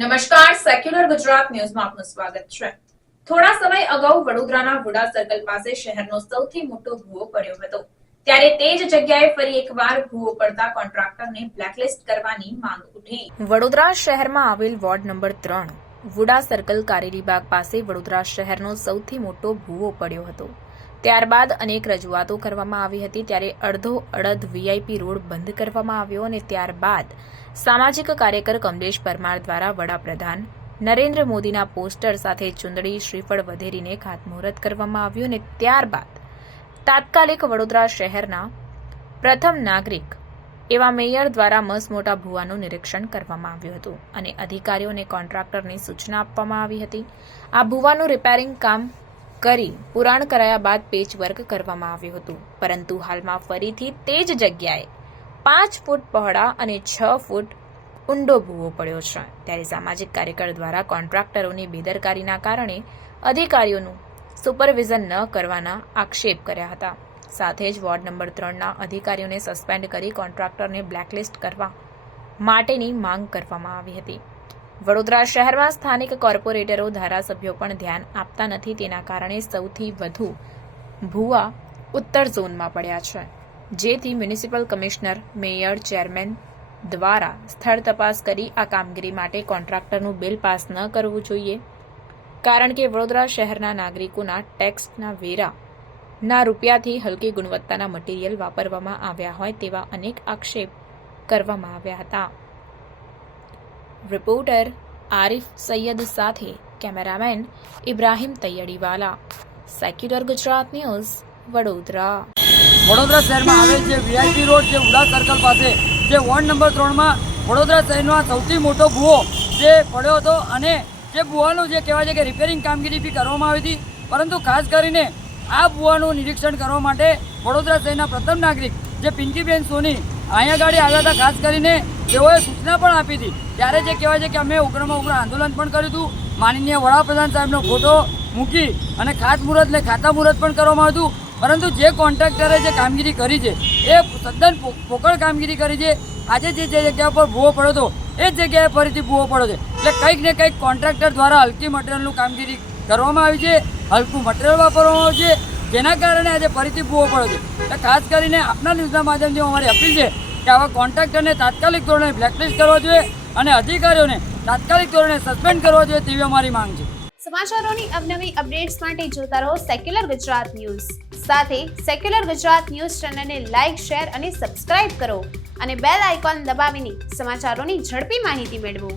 નમસ્કાર, સેક્યુલર ગુજરાત ન્યૂઝમાં આપનું સ્વાગત છે। થોડા સમય અગાઉ વડોદરાના વુડા સર્કલ પાસે શહેરનો સૌથી મોટો ભૂવો પડ્યો હતો, ત્યારે તે જ જગ્યાએ ફરી એકવાર ભૂવો પડતા કોન્ટ્રાક્ટરને બ્લેકલિસ્ટ કરવાની માંગ ઉઠી। વડોદરા શહેરમાં આવેલ ward number 3 VUDA circle Karelibaug પાસે વડોદરા શહેરનો સૌથી મોટો ભૂવો પડ્યો હતો। ત્યારબાદ અનેક રજૂઆતો કરવામાં આવી હતી, ત્યારે અડધો અડધ વીઆઈપી રોડ બંધ કરવામાં આવ્યો અને ત્યારબાદ સામાજિક કાર્યકર કમલેશ પરમાર દ્વારા વડાપ્રધાન નરેન્દ્ર મોદીના પોસ્ટર સાથે ચુંદડી શ્રીફળ વધેરીને ખાતમુહૂર્ત કરવામાં આવ્યું અને ત્યારબાદ તાત્કાલિક વડોદરા શહેરના પ્રથમ નાગરિક એવા મેયર દ્વારા મસમોટા ભૂવાનું નિરીક્ષણ કરવામાં આવ્યું હતું અને અધિકારીઓને કોન્ટ્રાક્ટરને સૂચના આપવામાં આવી હતી। આ ભૂવાનું રિપેરિંગ કામ કરી પુરાણ કરાયા બાદ પેચવર્ક કરવામાં આવ્યું હતું, પરંતુ હાલમાં ફરીથી તે જ જગ્યાએ 5 ફૂટ પહોળા અને 6 ફૂટ ઊંડો ભૂવો પડ્યો છે। ત્યારે સામાજિક કાર્યકર દ્વારા કોન્ટ્રાક્ટરોની બેદરકારીના કારણે અધિકારીઓનું સુપરવિઝન ન કરવાના આક્ષેપ કર્યા હતા। સાથે જ વોર્ડ નંબર 3ના અધિકારીઓને સસ્પેન્ડ કરી કોન્ટ્રાક્ટરને બ્લેકલિસ્ટ કરવા માટેની માંગ કરવામાં આવી હતી। વડોદરા શહેરમાં સ્થાનિક કોર્પોરેટરો ધારાસભ્યો પણ ધ્યાન આપતા નથી, તેના કારણે સૌથી વધુ ભૂવા ઉત્તર ઝોનમાં પડ્યા છે, જેથી મ્યુનિસિપલ કમિશનર, મેયર, ચેરમેન દ્વારા સ્થળ તપાસ કરી આ કામગીરી માટે કોન્ટ્રાક્ટરનું બિલ પાસ ન કરવું જોઈએ, કારણ કે વડોદરા શહેરના નાગરિકોના ટેક્સના વેરાના રૂપિયાથી હલકી ગુણવત્તાના મટીરીયલ વાપરવામાં આવ્યા હોય તેવા અનેક આક્ષેપ કરવામાં આવ્યા હતા। રિપોર્ટર આરિફ સૈયદ સાથે cameraman Ibrahim Taiyadiwala, secular Gujarat news, Vadodara. Vadodara શહેરમાં આવેલ છે વીઆઈપી રોડ જે વુડા સર્કલ પાસે જે વોર્ડ નંબર 3માં વડોદરા શહેરનો સૌથી મોટો ભૂવો જે પડ્યો હતો અને જે ભૂવાનું જે કહેવાય છે કે રિપેરિંગ કામગીરી બી કરવામાં આવી હતી, પરંતુ ખાસ કરીને આ ભૂવાનું નિરીક્ષણ કરવા માટે વડોદરા શહેરના પ્રથમ નાગરિક જે પિંકીબેન સોની અહીંયા ગાડી આવ્યા હતા। ખાસ કરીને તેઓએ સૂચના પણ આપી હતી, ત્યારે જે કહેવાય છે કે અમે ઉગ્રમાં ઉગ્ર આંદોલન પણ કર્યું હતું, માનનીય વડાપ્રધાન સાહેબનો ફોટો મૂકી અને ખાતમુહૂર્ત ને ખાતા મુહૂર્ત પણ કરવામાં આવ્યું હતું, પરંતુ જે કોન્ટ્રાક્ટરે જે કામગીરી કરી છે એ તદ્દન પોકળ કામગીરી કરી છે। આજે જે જગ્યા પર ભૂવો પડ્યો હતો એ જ જગ્યાએ ફરીથી ભૂવો પડ્યો છે, એટલે કંઈક ને કંઈક કોન્ટ્રાક્ટર દ્વારા હલકી મટીરિયલનું કામગીરી કરવામાં આવી છે, હલકું મટીરિયલ વાપરવામાં આવ્યું છે, જેના કારણે આજે ફરીથી ભૂવો પડ્યો છે। એટલે ખાસ કરીને આપના ન્યૂઝના માધ્યમથી અમારી અપીલ છે કે આવા કોન્ટ્રાક્ટરને તાત્કાલિક ધોરણે બ્લેકલિસ્ટ કરવા જોઈએ અને અધિકારીઓને તાત્કાલિક ધોરણે સસ્પેન્ડ કરવા જોઈએ તેવી અમારી માંગ છે। સમાચારોની અવનવી અપડેટ્સ માટે જોતા રહો સેક્યુલર ગુજરાત ન્યૂઝ। સાથે સેક્યુલર ગુજરાત ન્યૂઝ ચેનલને લાઇક, શેર અને સબસ્ક્રાઇબ કરો અને બેલ આઇકોન દબાવીને સમાચારોની ઝડપી માહિતી મેળવો।